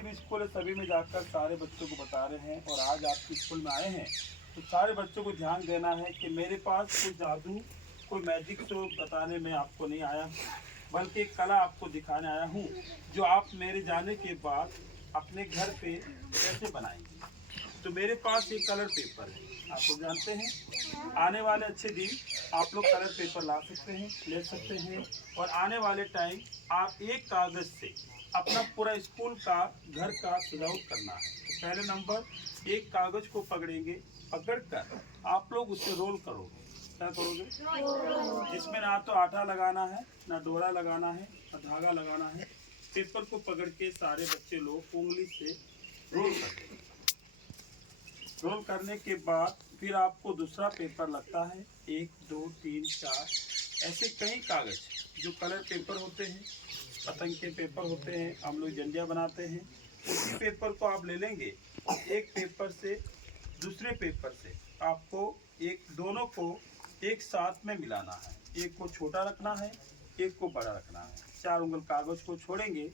जितनी भी स्कूल है सभी में जाकर सारे बच्चों को बता रहे हैं। और आज आपके स्कूल में आए हैं तो सारे बच्चों को ध्यान देना है कि मेरे पास कोई जादू कोई मैजिक शो बताने में आपको नहीं आया, बल्कि एक कला आपको दिखाने आया हूँ जो आप मेरे जाने के बाद अपने घर पे कैसे बनाएंगे। तो मेरे पास एक कलर पेपर है, आप लोग जानते हैं आने वाले अच्छे दिन आप लोग कलर पेपर ला सकते हैं, ले सकते हैं। और आने वाले टाइम आप एक कागज़ से अपना पूरा स्कूल का घर का सजावट करना है। तो पहले नंबर एक कागज़ को पकड़ेंगे, पकड़कर आप लोग उससे रोल करोगे। क्या करोगे? जिसमें ना तो आटा लगाना है, ना डोरा लगाना है, ना धागा लगाना है। पेपर को पकड़ के सारे बच्चे लोग उंगली से रोल करते हैं। रोल करने के बाद फिर आपको दूसरा पेपर लगता है, 1 2 3 4 ऐसे कई कागज़ जो कलर पेपर होते हैं, पतंग के पेपर होते हैं, हम लोग झंडियाँ बनाते हैं। उसी पेपर को आप ले लेंगे। एक पेपर से दूसरे पेपर से आपको एक दोनों को एक साथ में मिलाना है। एक को छोटा रखना है, एक को बड़ा रखना है। 4 उंगल कागज़ को छोड़ेंगे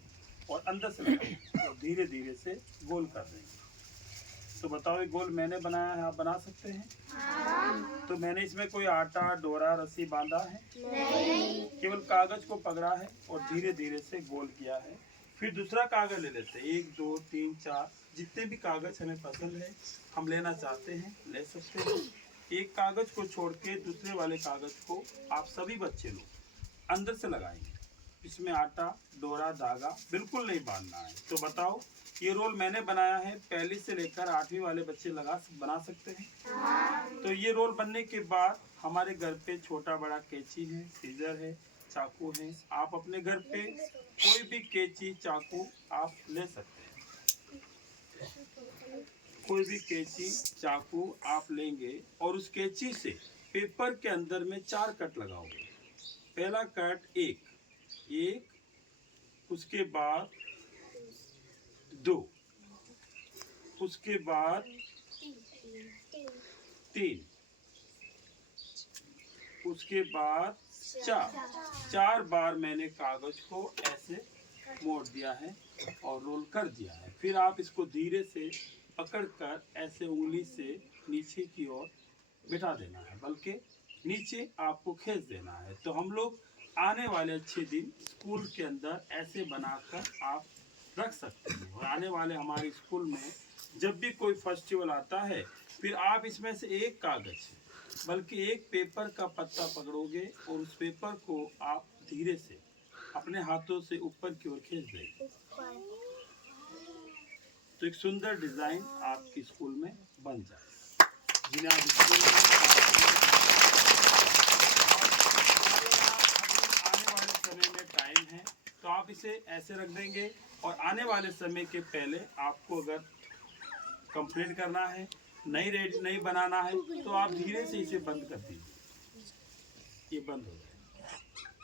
और अंदर से लगाएंगे और धीरे धीरे से गोल कर देंगे। तो बताओ ये गोल मैंने बनाया है, आप बना सकते हैं? हाँ। तो मैंने इसमें कोई आटा डोरा रस्सी बांधा है? नहीं। केवल कागज को पकड़ा है और धीरे धीरे से गोल किया है। फिर दूसरा कागज ले लेते हैं, 1 2 3 4 जितने भी कागज हमें पसंद है हम लेना चाहते हैं ले सकते हैं। एक कागज को छोड़ के दूसरे वाले कागज को आप सभी बच्चे लोग अंदर से लगाएंगे। इसमें आटा डोरा धागा बिल्कुल नहीं बांधना है। तो बताओ ये रोल मैंने बनाया है, पहली से लेकर 8वीं वाले बच्चे बना सकते हैं? हाँ। तो ये रोल बनने के बाद हमारे घर पे छोटा बड़ा कैंची है, सीजर है, चाकू है। आप अपने घर पे कोई भी कैंची चाकू आप ले सकते हैं। कोई भी कैंची चाकू आप लेंगे और उस कैंची से पेपर के अंदर में 4 कट लगाओगे। पहला कट एक, उसके बाद 2, उसके बाद 3, उसके बाद 4 बार मैंने कागज को ऐसे मोड़ दिया है और रोल कर दिया है। फिर आप इसको धीरे से पकड़कर ऐसे उंगली से नीचे की ओर बिठा देना है, बल्कि नीचे आपको खींच देना है। तो हम लोग आने वाले अच्छे दिन स्कूल के अंदर ऐसे बनाकर आप रख सकते हैं। और आने वाले हमारे स्कूल में जब भी कोई फेस्टिवल आता है फिर आप इसमें से एक कागज बल्कि एक पेपर का पत्ता पकड़ोगे और उस पेपर को आप धीरे से अपने हाथों से ऊपर की ओर खींच देंगे तो एक सुंदर डिजाइन आपके स्कूल में बन जाए। जिन्हें आप स्कूल में आने वाले समय में टाइम है तो आप इसे ऐसे रख देंगे और आने वाले समय के पहले आपको अगर कंप्लीट करना है, नहीं बनाना है तो आप धीरे से इसे बंद कर दीजिए, ये बंद हो जाए।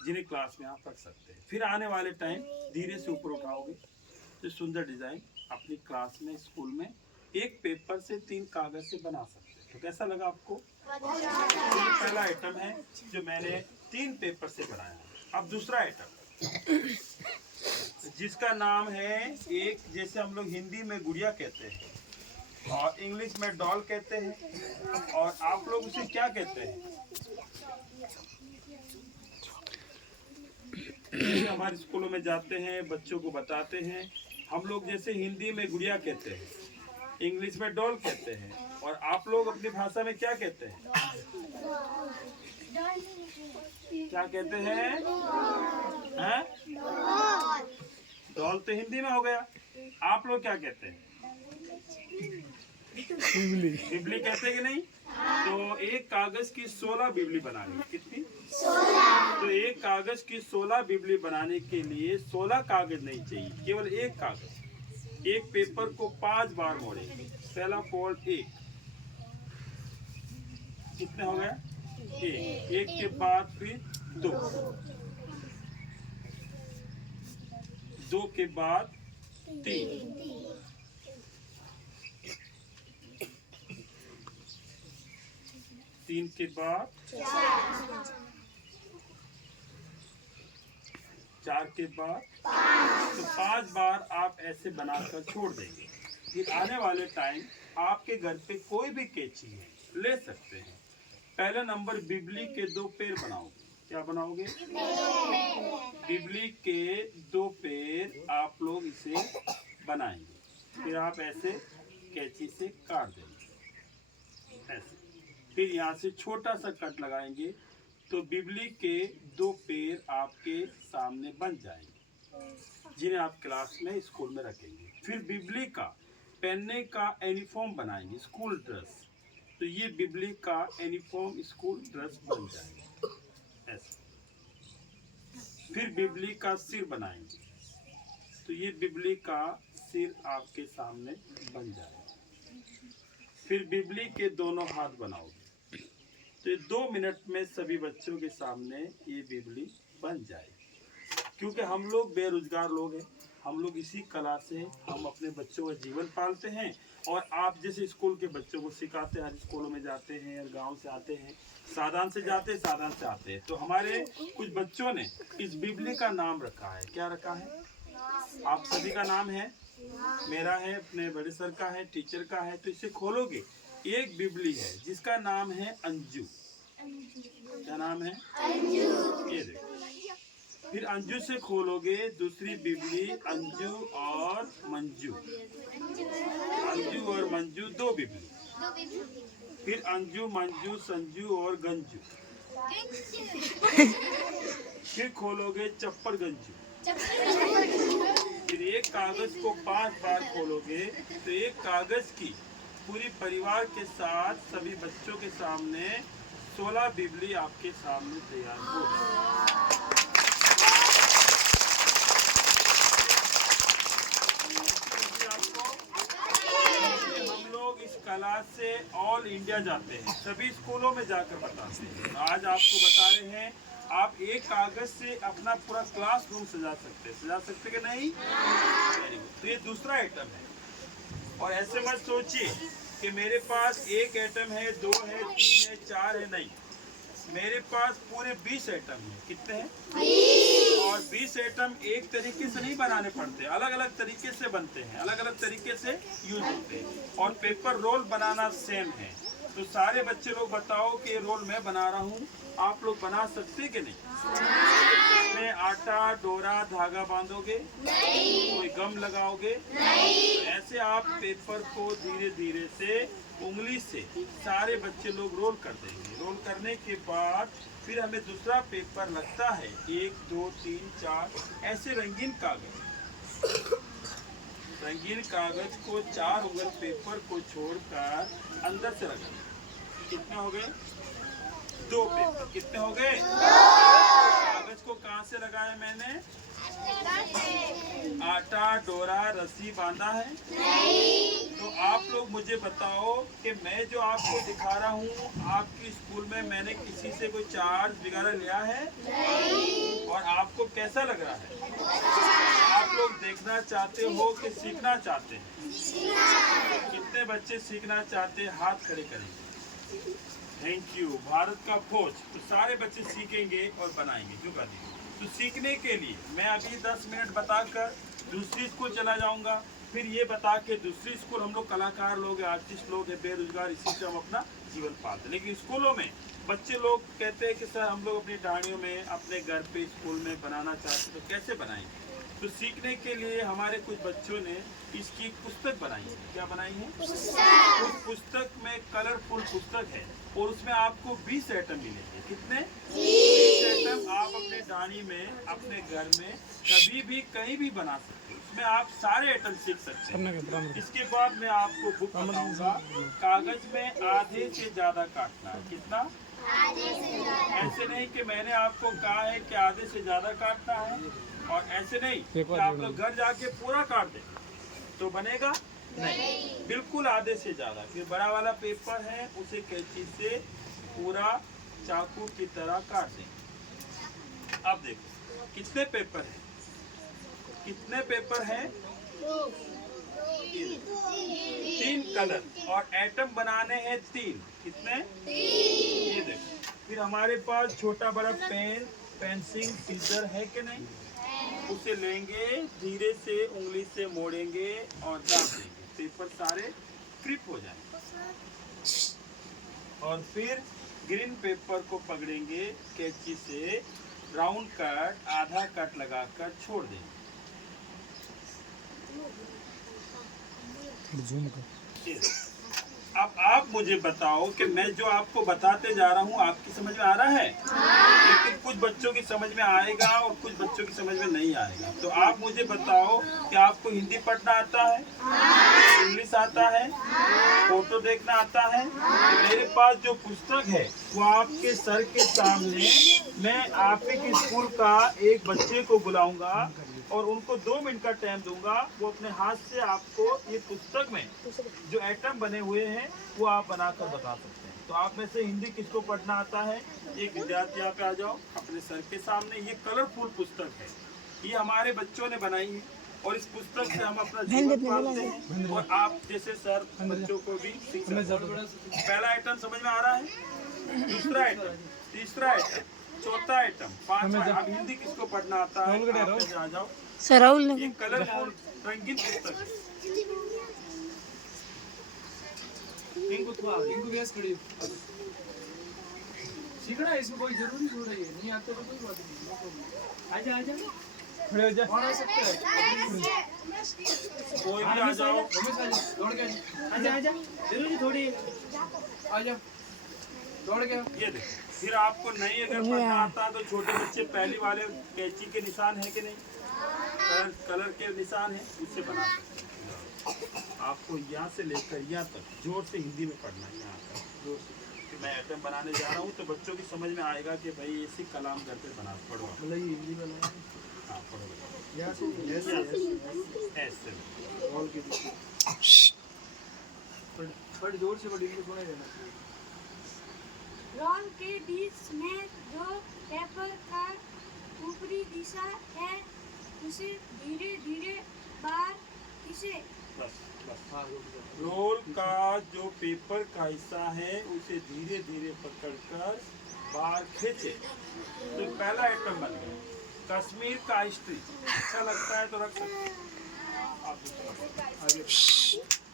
जिन्हें क्लास में आप रख सकते हैं। फिर आने वाले टाइम धीरे से ऊपर उठाओगे तो सुंदर डिजाइन अपनी क्लास में स्कूल में एक पेपर से 3 कागज से बना सकते हैं। तो कैसा लगा आपको? तो पहला आइटम है जो मैंने 3 पेपर से बनाया है। अब दूसरा आइटम जिसका नाम है एक, जैसे हम लोग हिंदी में गुड़िया कहते हैं और इंग्लिश में डॉल कहते हैं, और आप लोग उसे क्या कहते हैं? हमारे स्कूलों में जाते हैं बच्चों को बताते हैं, हम लोग जैसे हिंदी में गुड़िया कहते हैं, इंग्लिश में डॉल कहते हैं, और आप लोग अपनी भाषा में क्या कहते हैं? क्या कहते हैं? डॉल तो हिंदी में हो गया, आप लोग क्या कहते हैं? बिजली कहते हैं कि नहीं? तो एक कागज की 16 बिजली बनानी। कितनी? 16। तो एक कागज की 16 बिजली बनाने के लिए 16 कागज नहीं चाहिए, केवल एक कागज। एक पेपर को 5 बार मोड़ेंगे। पहला फोल्ड 1, कितने हो गया? एक के बाद फिर 2 के बाद 3, 3 के बाद 4 के बाद तो 5 बार आप ऐसे बनाकर छोड़ देंगे। फिर आने वाले टाइम आपके घर पे कोई भी कैंची है ले सकते हैं। पहला नंबर बिजली के 2 पैर बनाओगे। क्या बनाओगे? बिजली के 2 पैर आप लोग इसे बनाएंगे। फिर आप ऐसे कैंची से काट देंगे ऐसे। फिर यहाँ से छोटा सा कट लगाएंगे तो बिजली के 2 पैर आपके सामने बन जाएंगे, जिन्हें आप क्लास में स्कूल में रखेंगे। फिर बिजली का पहनने का यूनिफॉर्म बनाएंगे, स्कूल ड्रेस। तो ये बिजली का यूनिफॉर्म स्कूल ड्रेस बन जाएगा ऐसे। फिर बिजली का सिर बनाएंगे तो ये बिजली का सिर आपके सामने बन जाएगा। फिर बिजली के दोनों हाथ बनाओगे तो ये 2 मिनट में सभी बच्चों के सामने ये बिजली बन जाएगी। क्योंकि हम लोग बेरोजगार लोग हैं, हम लोग इसी कला से हम अपने बच्चों का जीवन पालते हैं। और आप जैसे स्कूल के बच्चों को सिखाते हैं, हर स्कूलों में जाते हैं, हर गांव से आते हैं, साधन से जाते हैं, साधन से आते हैं। तो हमारे कुछ बच्चों ने इस बिजली का नाम रखा है। क्या रखा है? आप सभी का नाम है, मेरा है, अपने बड़े सर का है, टीचर का है। तो इसे खोलोगे, एक बिजली है जिसका नाम है अंजू। क्या नाम है? अंजू। ये देखो। फिर अंजू से खोलोगे दूसरी बिजली अंजू और मंजू। अंजू और मंजू 2 बिजली। फिर अंजू, मंजू, संजू और गंजू। फिर खोलोगे चप्पड़ गंजू। फिर एक कागज को 5 बार खोलोगे तो एक कागज की पूरी परिवार के साथ सभी बच्चों के सामने 16 बिजली आपके सामने तैयार हो गई। हम लोग इस कला से ऑल इंडिया जाते हैं, सभी स्कूलों में जाकर बताते हैं। आज आपको बता रहे हैं, आप एक कागज से अपना पूरा क्लासरूम सजा सकते कि नहीं? Very good. तो ये दूसरा आइटम है। और ऐसे मत सोचिए कि मेरे पास 1 आइटम है, 2 है, 3 है, 4 है, नहीं। मेरे पास पूरे 20 आइटम है। कितने हैं? 20। और 20 आइटम एक तरीके से नहीं बनाने पड़ते, अलग अलग तरीके से बनते हैं, अलग अलग तरीके से यूज होते हैं। और पेपर रोल बनाना सेम है। तो सारे बच्चे लोग बताओ कि रोल मैं बना रहा हूँ, आप लोग बना सकते कि नहीं? इसमें आटा, डोरा, धागा बांधोगे? नहीं। कोई गम लगाओगे? नहीं। ऐसे आप पेपर को धीरे धीरे से उंगली से सारे बच्चे लोग रोल कर देंगे। रोल करने के बाद फिर हमें दूसरा पेपर लगता है, 1, 2, 3, 4 ऐसे रंगीन कागज। रंगीन कागज को 4 उंगल पेपर को छोड़कर अंदर से रखना। कितने हो गए? 2 पेपर। कितने हो गए? कागज को कहाँ से लगाया मैंने? आटा, डोरा, रस्सी बांधा है? नहीं। तो आप लोग मुझे बताओ कि मैं जो आपको दिखा रहा हूँ, आपकी स्कूल में मैंने किसी से कोई चार्ज वगैरह लिया है? नहीं। और आपको कैसा लग रहा है? आप लोग देखना चाहते हो कि सीखना चाहते हैं? कितने बच्चे सीखना चाहते हैं? हाथ खड़े करेंगे। Thank you. भारत का फौज। तो सारे बच्चे सीखेंगे और बनाएंगे। क्यों कर दिए? तो सीखने के लिए मैं अभी 10 मिनट बताकर दूसरी स्कूल चला जाऊंगा। फिर ये बता के दूसरी स्कूल, हम लोग कलाकार लोग हैं, आर्टिस्ट लोग हैं, बेरोजगार, इसी से हम अपना जीवन पालते हैं। लेकिन स्कूलों में बच्चे लोग कहते हैं कि सर हम लोग अपनी डायरियों में, अपने घर पे, स्कूल में बनाना चाहते हैं, तो कैसे बनाएंगे? तो सीखने के लिए हमारे कुछ बच्चों ने इसकी पुस्तक बनाई है। क्या बनाई है? उस पुस्तक में कलरफुल पुस्तक है और उसमें आपको 20 आइटम मिलेंगे। कितने? 20 आइटम आप अपने डायरी में, अपने घर में कभी भी कहीं भी बना सकते हो। उसमें आप सारे आइटम सीख सकते हैं। इसके बाद मैं आपको बुक बताऊंगा। कागज में आधे से ज्यादा काटना है। कितना? ऐसे नहीं कि मैंने आपको कहा है कि आधे से ज्यादा काटना है, और ऐसे नहीं कि आप लोग घर जाके पूरा काट दें तो बनेगा नहीं, बिल्कुल आधे से ज्यादा। फिर बड़ा वाला पेपर है, उसे कैंची से पूरा चाकू की तरह काट दें। अब देखो कितने पेपर हैं? कितने पेपर हैं? 3 कलर और एटम बनाने हैं 3। कितने? 3। ये देखो। फिर हमारे पास छोटा बड़ा पेन, पेंसिल, सीजर है कि नहीं? उसे लेंगे, धीरे से उंगली से मोड़ेंगे और दाब देंगे, पेपर सारे क्लिप हो जाएंगे। और फिर ग्रीन पेपर को पकड़ेंगे, कैंची से राउंड कट, आधा कट लगाकर छोड़ देंगे। अब आप मुझे बताओ कि मैं जो आपको बताते जा रहा हूँ आपकी समझ में आ रहा है? लेकिन कुछ बच्चों की समझ में आएगा और कुछ बच्चों की समझ में नहीं आएगा। तो आप मुझे बताओ कि आपको हिंदी पढ़ना आता है, इंग्लिश आता है, फोटो देखना आता है? मेरे पास जो पुस्तक है वो आपके सर के सामने मैं आप ही के स्कूल का एक बच्चे को बुलाऊंगा और उनको 2 मिनट का टाइम दूंगा। वो अपने हाथ से आपको ये पुस्तक में जो एटम बने हुए हैं वो आप बनाकर बता सकते हैं। तो आप में से हिंदी किसको पढ़ना आता है? एक विद्यार्थी यहाँ पे आ जाओ अपने सर के सामने। ये कलरफुल पुस्तक है, ये हमारे बच्चों ने बनाई है और इस पुस्तक से हम अपना जीवन पालते हैं और आप जैसे सर बच्चों को भी सीख सकते हैं। पहला आइटम समझ में आ रहा है? दूसरा आइटम, तीसरा आइटम, चौथा आइटम, पांचवा। अब हिंदी किसको पढ़ना आता है? आप आ जाओ सर राहुल ने ये कलरफुल रंगीन पुस्तक है। इनको व्यास खड़ी सीखना है, इसमें कोई जरूरी थोड़ा है, नहीं आता तो कोई बात नहीं। आजा आजा खड़े हो जा, कौन आ सकता है? कोई भी आ जाओ, दौड़ के आजा आजा, जरूरी थोड़ी आजा दौड़ के। ये देखो, फिर आपको नहीं अगर पढ़ना आता तो छोटे बच्चे पहली वाले कैंची के निशान है कि नहीं, कलर के निशान है, उससे बना सकते हैं। आपको यहाँ से लेकर यहाँ तक जोर से हिंदी में पढ़ना है। यहाँ तक जोर से कि मैं आइटम बनाने जा रहा हूँ तो बच्चों की समझ में आएगा कि भाई ऐसी कलाम करके बना पढ़ो। हिंदी बना, हाँ पढ़ो ऐसे बड़ी जोर से बड़ी इनको सुना देना। रोल के बीच में जो पेपर का ऊपरी दिशा है उसे धीरे धीरे बाहर खींचे। बस बस। रोल का जो पेपर का हिस्सा है उसे धीरे धीरे पकड़कर बाहर खींचे। तो पहला आइटम बन गया कश्मीर का हिस्ट्री। अच्छा लगता है तो रख सकते हैं आप। आगे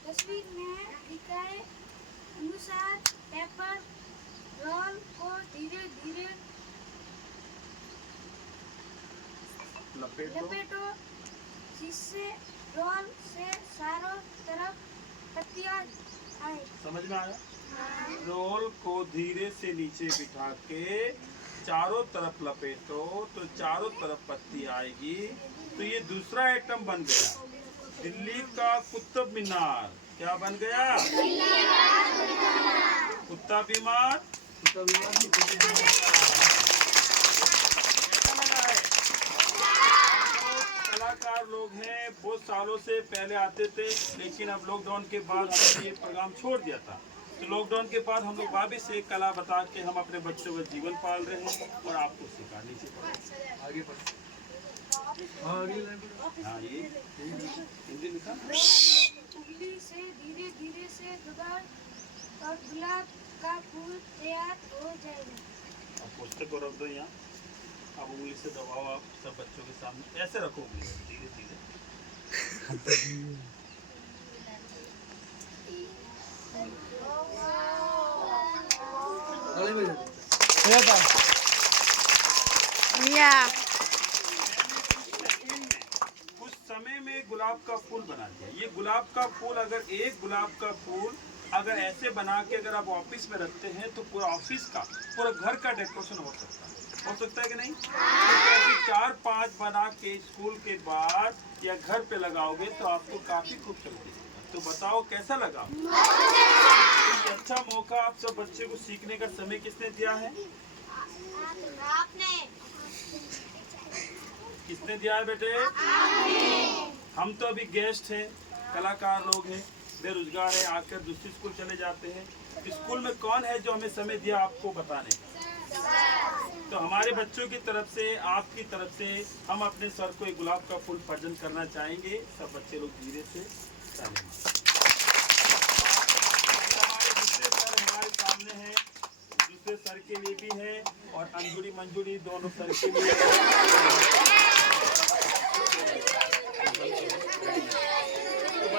तस्वीर में दिखाए अनुसार पेपर रोल को धीरे धीरे लपेटो, जिससे रोल से चारों तरफ पत्तियां आए। समझ में आया? रोल को धीरे से नीचे बिठा के चारों तरफ लपेटो तो चारों तरफ पत्ती आएगी। तो ये दूसरा आइटम बन गया दिल्ली का कुतुब मीनार। क्या बन गया? कुत्ता बीमार, कलाकार लोग हैं बहुत सालों से पहले आते थे, लेकिन अब लॉकडाउन के बाद हमने ये प्रोग्राम छोड़ दिया था। तो लॉकडाउन के बाद हम लोग वापस एक कला बता के हम अपने बच्चों का जीवन पाल रहे हैं और आपको सिखाने से आगे बढ़। हाँ ये हिंदी लिखा। उंगली से धीरे धीरे से और गुलाब का फूल तैयार हो जाएगा। अब पुस्तक को रख दो यहाँ। अब उंगली से दबाओ आप सब बच्चों के सामने, ऐसे रखो उंगली धीरे धीरे। कुछ समय में गुलाब का फूल बना दिया। ये गुलाब का फूल अगर एक गुलाब का फूल अगर ऐसे बना के अगर आप ऑफिस में रखते हैं तो पूरा ऑफिस का पूरा घर का डेकोरेशन हो सकता है कि नहीं? तो ऐसे 4-5 बना के स्कूल के बाद या घर पे लगाओगे तो आपको काफी खूबसूरत दिखेगा। तो बताओ कैसा लगा? ये अच्छा मौका आप सब बच्चे को सीखने का समय किसने दिया है? किसने दिया है बेटे? हम तो अभी गेस्ट हैं, कलाकार लोग हैं, बेरोजगार हैं, आकर दूसरी स्कूल चले जाते हैं। स्कूल में कौन है जो हमें समय दिया आपको बताने का? तो हमारे बच्चों की तरफ से, आपकी तरफ से हम अपने सर को एक गुलाब का फूल प्रदान करना चाहेंगे। सब बच्चे लोग धीरे से हमारे दूसरे सर हमारे सामने हैं, दूसरे सर के लिए भी है और अंजुरी मंजूरी दोनों सर के लिए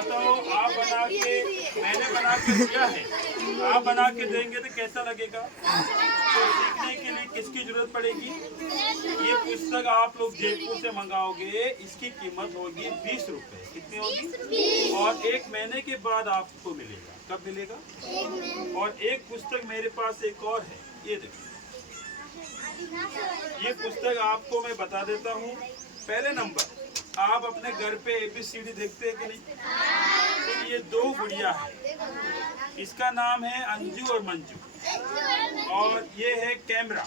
बताओ, आप बना के, मैंने बना के दिया है, आप बना के देंगे तो कैसा लगेगा? तो सीखने के लिए किसकी जरूरत पड़ेगी? ये पुस्तक आप लोग जयपुर से मंगाओगे, इसकी कीमत होगी 20 रुपए। कितनी होगी? और 1 महीने के बाद आपको मिलेगा। कब मिलेगा? और एक पुस्तक मेरे पास एक और है, ये देखो। ये पुस्तक आपको मैं बता देता हूँ। पहले नंबर, आप अपने घर पे ABCD देखते हैं कि नहीं? तो ये 2 गुड़िया है, इसका नाम है अंजू और मंजू, और ये है कैमरा।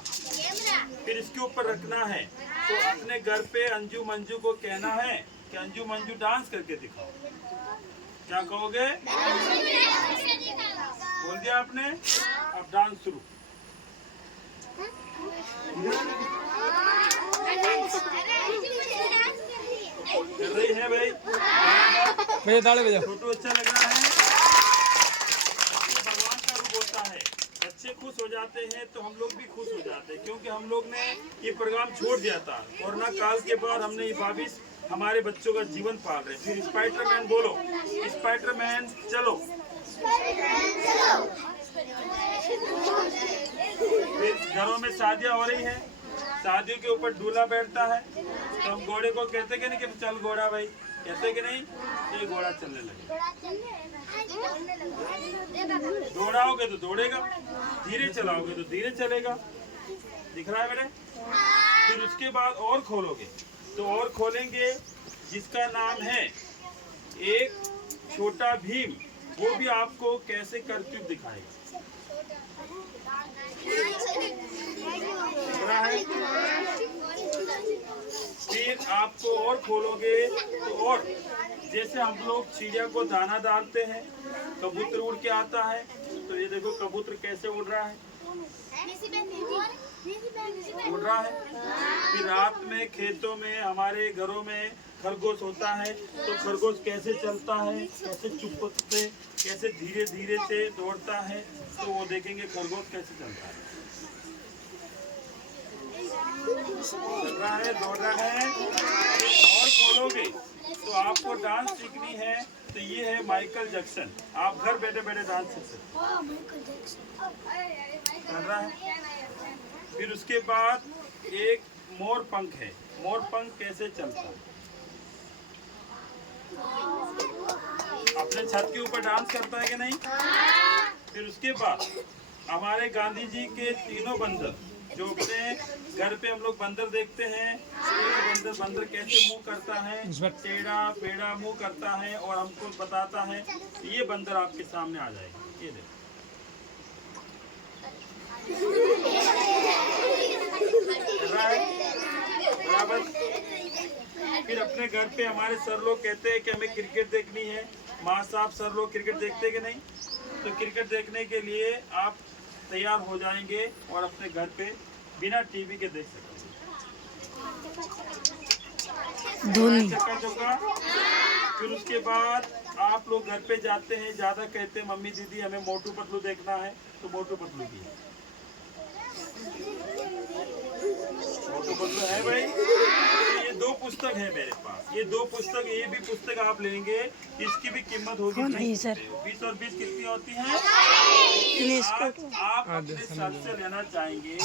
फिर इसके ऊपर रखना है, तो अपने घर पे अंजू मंजू को कहना है कि अंजू मंजू डांस करके दिखाओ। क्या कहोगे? बोल दिया आपने? अब डांस शुरू। कर रही है भाई? भैया ताले बजाओ। फोटो अच्छा लग रहा है? ये भगवान का रूप होता है। बच्चे खुश हो जाते हैं तो हम लोग भी खुश हो जाते हैं, क्योंकि हम लोग ने ये प्रोग्राम छोड़ दिया था। कोरोना काल के बाद हमने ये 22 हमारे बच्चों का जीवन पाल रहे। फिर स्पाइडरमैन बोलो, स्पाइडरमैन चलो। फिर घरों में शादियां हो रही है, शादियों के ऊपर दूल्हा बैठता है, तो हम घोड़े को कहते कि नहीं कि चल घोड़ा भाई, कहते कि नहीं? ये घोड़ा चलने लगे। दौड़ाओगे तो दौड़ेगा, धीरे चलाओगे तो धीरे चलेगा। दिख रहा है मेरे? फिर उसके बाद और खोलोगे, तो और खोलेंगे जिसका नाम है एक छोटा भीम, वो भी आपको कैसे करतूत दिखाएगा। दिख रहा है? फिर आपको और खोलोगे तो और, जैसे हम लोग चिड़िया को दाना डालते हैं, कबूतर उड़ के आता है, तो ये देखो कबूतर कैसे उड़ रहा है, उड़ रहा है। फिर रात में खेतों में, हमारे घरों में खरगोश होता है, तो खरगोश कैसे चलता है, कैसे चुप से, कैसे धीरे धीरे से दौड़ता है, तो वो देखेंगे खरगोश कैसे चलता है। चल रहा है, दौड़ रहा है। और खोलोगे तो आपको डांस सीखनी है, तो ये है माइकल जैक्सन। आप घर बैठे बैठे डांस सीख सकते। चल रहा है। फिर उसके बाद एक मोर पंख है, मोर पंख कैसे चलता है। अपने छत के ऊपर डांस करता है कि नहीं? फिर उसके बाद हमारे गांधी जी के 3 बंदर, जो अपने घर पे हम लोग बंदर देखते हैं, बंदर बंदर कैसे मुंह करता है, टेढ़ा पेड़ा मुंह करता है और हमको बताता है। ये बंदर आपके सामने आ जाएगा, ये देखो। बराबर। फिर अपने घर पे हमारे सर लोग कहते हैं कि हमें क्रिकेट देखनी है। माँ साहब सर लोग क्रिकेट देखते हैं कि नहीं? तो क्रिकेट देखने के लिए आप तैयार हो जाएंगे और अपने घर पे बिना टीवी के देख सकते हैं। चक्का चौका। फिर उसके बाद आप लोग घर पे जाते हैं, ज्यादा कहते हैं मम्मी दीदी हमें मोटू पतलू देखना है, तो मोटू पतलू की मोटू पतलू है भाई। ये 2 पुस्तक है मेरे पास, ये 2 पुस्तक, ये भी पुस्तक आप लेंगे, इसकी भी कीमत होगी 20 और 20 कितनी होती है? आप अपने सर से लेना चाहेंगे